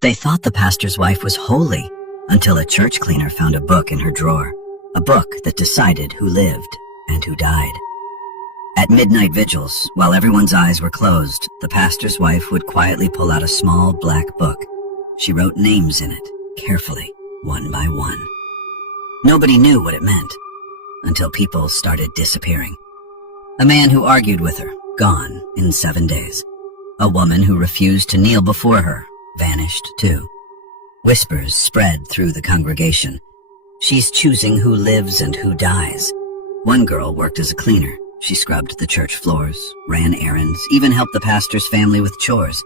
They thought the pastor's wife was holy until a church cleaner found a book in her drawer, a book that decided who lived and who died. At midnight vigils, while everyone's eyes were closed, the pastor's wife would quietly pull out a small black book. She wrote names in it, carefully, one by one. Nobody knew what it meant, until people started disappearing. A man who argued with her, gone in 7 days. A woman who refused to kneel before her, vanished too. Whispers spread through the congregation. She's choosing who lives and who dies. One girl worked as a cleaner. She scrubbed the church floors, ran errands, even helped the pastor's family with chores.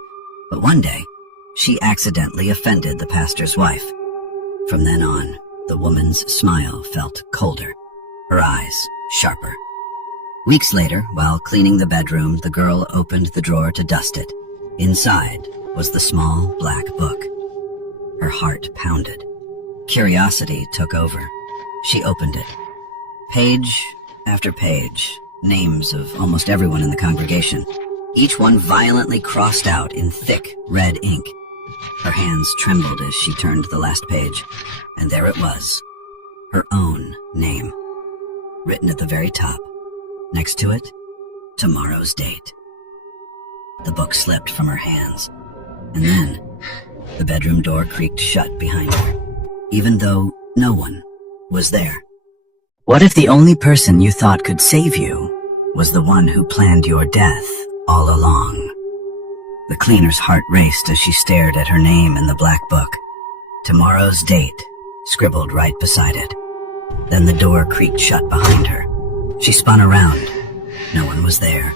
But one day, she accidentally offended the pastor's wife. From then on, the woman's smile felt colder, her eyes sharper. Weeks later, while cleaning the bedroom, the girl opened the drawer to dust it. Inside was the small black book. Her heart pounded. Curiosity took over. She opened it. Page after page, names of almost everyone in the congregation, each one violently crossed out in thick red ink. Her hands trembled as she turned the last page, and there it was, her own name, written at the very top. Next to it, tomorrow's date. The book slipped from her hands, and then the bedroom door creaked shut behind her, even though no one was there. What if the only person you thought could save you was the one who planned your death all along? The cleaner's heart raced as she stared at her name in the black book. Tomorrow's date, scribbled right beside it. Then the door creaked shut behind her. She spun around. No one was there.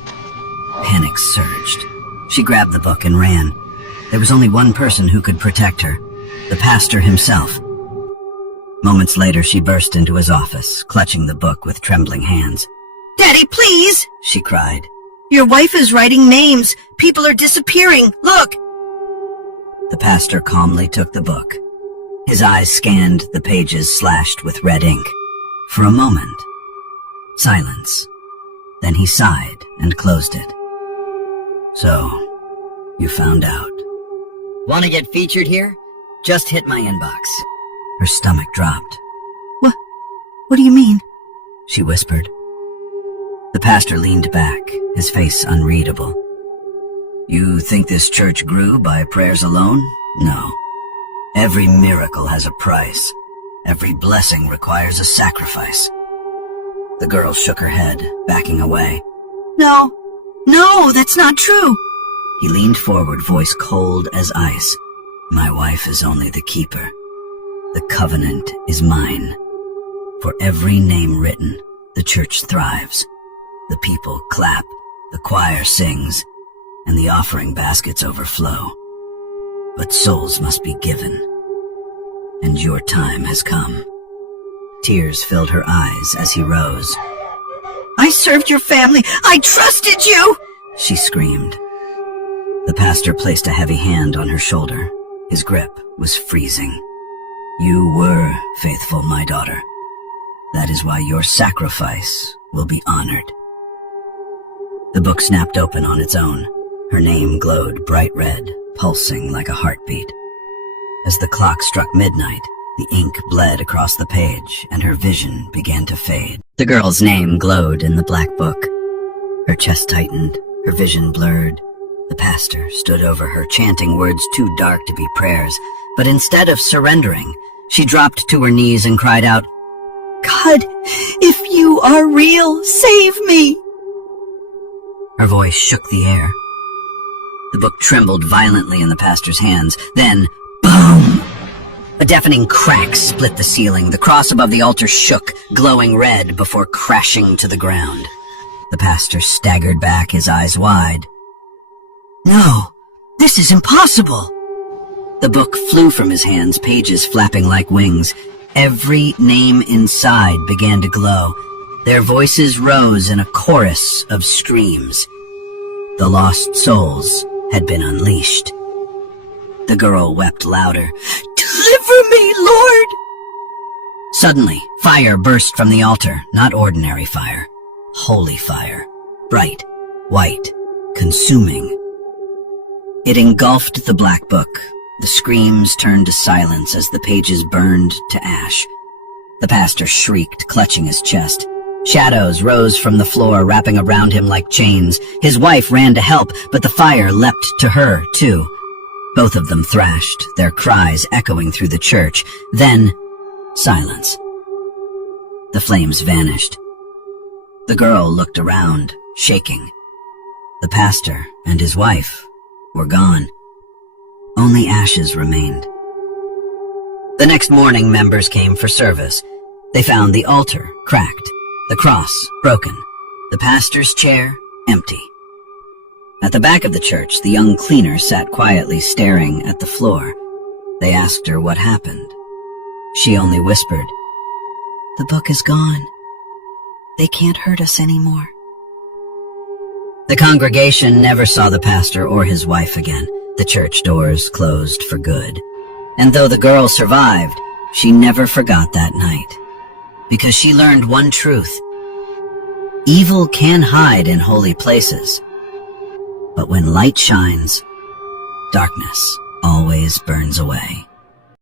Panic surged. She grabbed the book and ran. There was only one person who could protect her, the pastor himself. Moments later, she burst into his office, clutching the book with trembling hands. "Daddy, please!" she cried. "Your wife is writing names. People are disappearing. Look!" The pastor calmly took the book. His eyes scanned the pages slashed with red ink. For a moment, silence. Then he sighed and closed it. "So, you found out. Want to get featured here? Just hit my inbox." Her stomach dropped. What do you mean?" she whispered. The pastor leaned back, his face unreadable. "You think this church grew by prayers alone? No. Every miracle has a price. Every blessing requires a sacrifice." The girl shook her head, backing away. No, that's not true." He leaned forward, voice cold as ice. "My wife is only the keeper. The covenant is mine. For every name written, the church thrives. The people clap, the choir sings, and the offering baskets overflow. But souls must be given, and your time has come." Tears filled her eyes as he rose. "I served your family. I trusted you!" she screamed. The pastor placed a heavy hand on her shoulder. His grip was freezing. "You were faithful, my daughter. That is why your sacrifice will be honored." The book snapped open on its own. Her name glowed bright red, pulsing like a heartbeat. As the clock struck midnight, the ink bled across the page, and her vision began to fade. The girl's name glowed in the black book. Her chest tightened, her vision blurred. The pastor stood over her, chanting words too dark to be prayers. But instead of surrendering, she dropped to her knees and cried out, "God, if you are real, save me!" Her voice shook the air. The book trembled violently in the pastor's hands. Then, boom! A deafening crack split the ceiling. The cross above the altar shook, glowing red, before crashing to the ground. The pastor staggered back, his eyes wide. "No, this is impossible!" The book flew from his hands, pages flapping like wings. Every name inside began to glow. Their voices rose in a chorus of screams. The lost souls had been unleashed. The girl wept louder. "Deliver me, Lord!" Suddenly, fire burst from the altar, not ordinary fire. Holy fire. Bright, white, consuming. It engulfed the black book, The screams turned to silence as the pages burned to ash. The pastor shrieked, clutching his chest. Shadows rose from the floor, wrapping around him like chains. His wife ran to help, but the fire leapt to her, too. Both of them thrashed, their cries echoing through the church. Then, silence. The flames vanished. The girl looked around, shaking. The pastor and his wife were gone. Only ashes remained. The next morning, members came for service. They found the altar cracked, the cross broken, the pastor's chair empty. At the back of the church, the young cleaner sat quietly staring at the floor. They asked her what happened. She only whispered, "The book is gone. They can't hurt us anymore." The congregation never saw the pastor or his wife again. The church doors closed for good. And though the girl survived, she never forgot that night. Because she learned one truth. Evil can hide in holy places. But when light shines, darkness always burns away.